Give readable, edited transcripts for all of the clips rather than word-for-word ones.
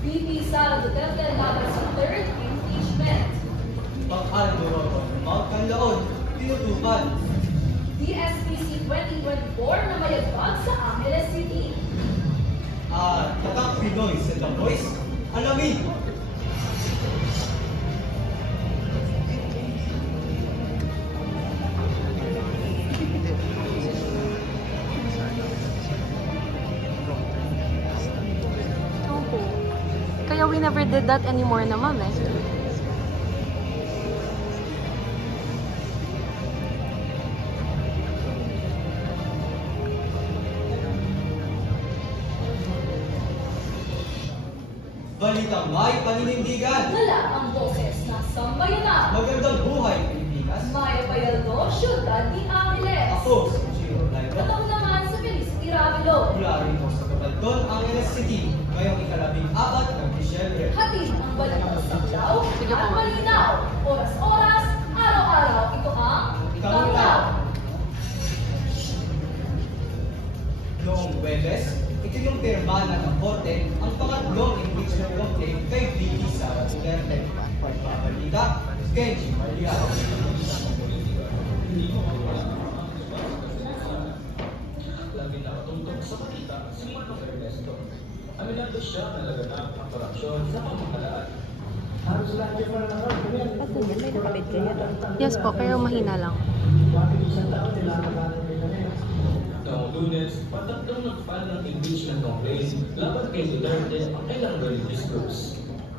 VP Sara Duterte laban sa third impeachment. Pag-alburoto ng Mount Canlaon, tinutupan. DSPC 2024 na mayagpag sa Angeles City. Tatak Pinoy sa The Voice, alamin. Kaya we never did that anymore na, ma'am, eh. Balitang may paninindigan. Wala ang boses na sambayanan. Magandang buhay, Pilipinas. Maya Bayaldo, Siyudad ni Angeles. Ako, si Gio Lairo. At ako naman sa Felicity Ravilo. Mula rin po sa Cabalcon, Angeles City, ngayong ika-14 ng Disyembre. Hatid ang balitang sablaw Sige at po. malinaw. Oras-oras, araw-araw. Ito ang Tanglaw. Noong Huwebes, ikinumpirma na ng Korte ang pangatlong impeachment complaint kay VP Sara Duterte. Pagbabalita, Kenji Maria. Lagi nakatuntong sa balita si Manong Ernesto. Aminado siya na laganap ang korupsyon sa pamamahalaan. Yes po, pero mahina lang. Noong Lunes, patatlong nag-file ng impeachment complaint laban kay Duterte ang kailang religious groups.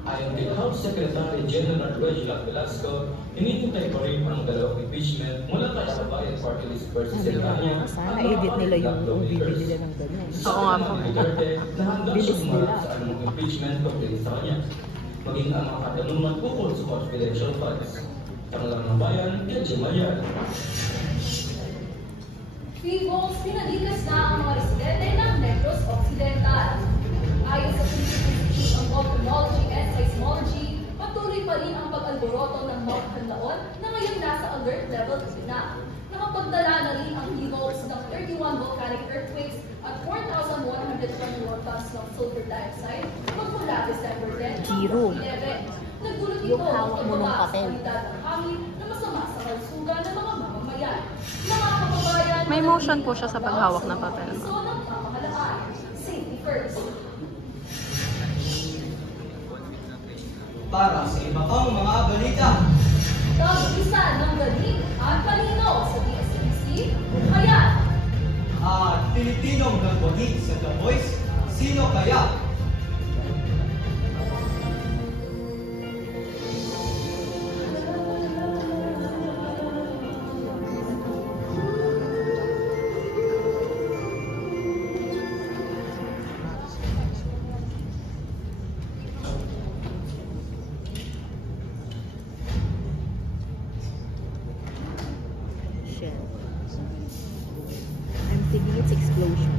Ayon kay House Secretary General Reginald Velasco, hinihintay pa rin ang dalawang impeachment mula kay Kabayan Party List versus Elcania. Sana edit nila yung video nila ng ganyan. Oo nga po. Duterte na handa Bilis siyang nila. sa anumang impeachment complaint sa kanya. Maging ang mga katanungan ukol sa confidential funds. Tanglang ng bayan, Kenji Mayan. Fibos, pinaligas na ang mga residente ng Negros Occidental. Ayon sa Philippine Institute of Volcanology and Seismology, patuloy pa rin ang pag-alboroto ng Mount Canlaon na ngayon nasa alert level 3 na. Nakapagdala na rin ang Fibos ng 31 volcanic earthquakes at 4,121 tons ng sulfur dioxide magmula December 10 Zero. 2011. Nagdulot ito Yung hawak mo ng papel. ng hangin na masama sa kalusugan ng mga mamamayan. Mga kababayan, May motion po siya sa paghawak ng papel. Gusto ng pamahalaan. Safety first. Para sa iba pang mga balita, Tag-isa ng galing at talino sa DSPC. Ayan, Pilipinong nagwagi sa The Voice, sino kaya? Shit. I'm thinking it's explosion.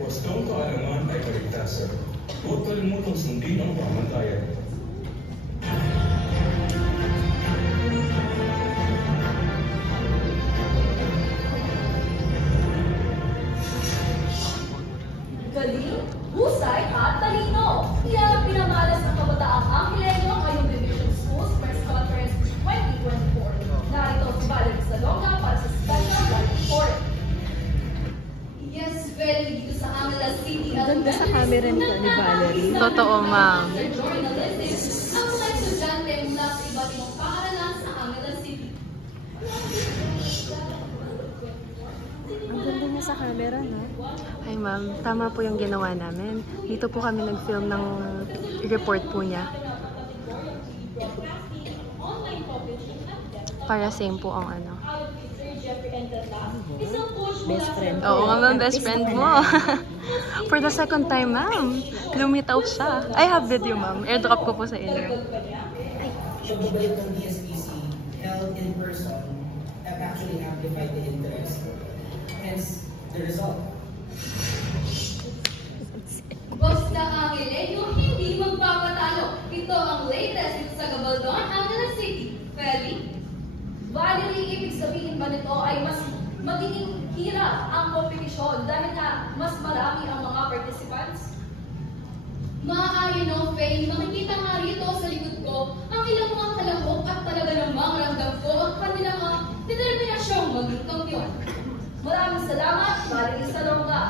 Wastong kaalaman ay kaligtasan. Huwag kalimutang sundin ang pamantayan. galing, husay at talino. Iyan ang pinamalas ng kabataang Angeleño ngayong Division Schools Press Conference 2024. Narito si Valerie Salonga para sa Special Live Report. Yes, very dito sa Angeles City. Ganda sa camera nito ni Valerie. Totoo, ma'am. Journalism, ang mga estudyante mula sa iba't ibang paaralan sa Angeles City. Ang ganda niya sa camera, no? Ay, ma'am. Tama po yung ginawa namin. Dito po kami nag-film ng report po niya. Para same po ang ano. Best friend. Oo nga, ma'am. Best friend mo. For the second time, ma'am. Lumitaw siya. I have video, ma'am. Airdrop ko po sa inyo. Pagbabalik ng DSPC held in person have actually amplified the interest. Hence, the result. Basta Angeleño, hindi magpapatalo. Ito ang latest dito sa Gabaldon, Angeles City. Feli, Valerie, ibig sabihin ba nito ay mas magiging hirap ang kompetisyon dahil na mas marami ang mga participants? Maaari no, Faye, makikita nga rito sa likod ko ang ilang mga kalahok at talaga namang ramdam ko ang kanilang mga determinasyong maging kampiyon. Maraming salamat, Maring Salonga.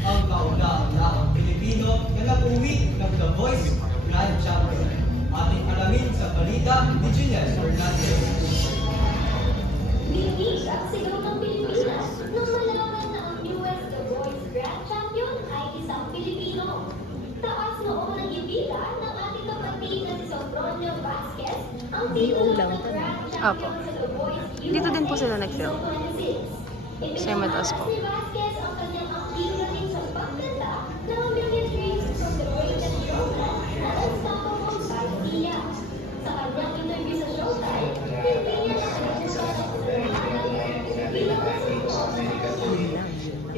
Ang kauna-unahang Pilipino na nag-uwi ng The Voice Grand Champion. Ating alamin sa balita ni Julian Fernandez. Bilis ang sigaw ng Pilipinas nung malaman na ang US The Voice Grand Champion ay isang Pilipino. Taas noong nag-ibila ng ating kapatid na si Sofronio Vasquez ang titulo ng Grand Apo. Champion sa The Voice Dito din po sila nag-film. 26. Same with us po. Ni Vasquez ang kanyang acting galing sa pagkanta ng A Million Dreams from the Royal Showtime na Unstoppable by Tia. Sa kanyang interview sa Showtime, hindi niya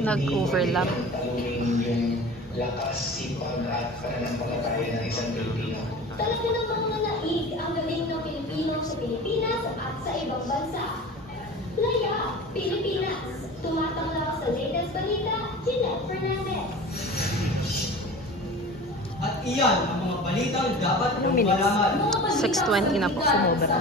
Nag-overlap. Yung lakas, sipag at pananampalataya ng isang Pilipino. Talaga namang nanaig ang galing ng Pilipino sa Pilipinas at sa ibang bansa. Laya, Pilipinas. Tumatanglaw sa latest balita, Jeanette Fernandez. At iyan ang mga balitang dapat mong malaman. 6:20 na po, sumobra.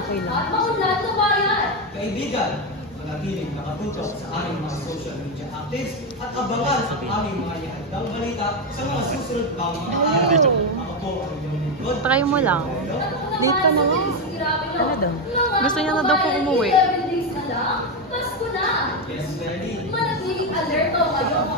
Okay lang. At maunlad na bayan. Kaibigan, manatiling nakatutok sa aming mga social media actives at abangan ang aming mga ihandang balita sa mga susunod pang mga araw. Ako po ang inyong lingkod. Try mo lang. Late ka na nga. Ano daw? Gusto niya na daw po umuwi. Pasko na. Yes, ready. Manatiling alerto ngayong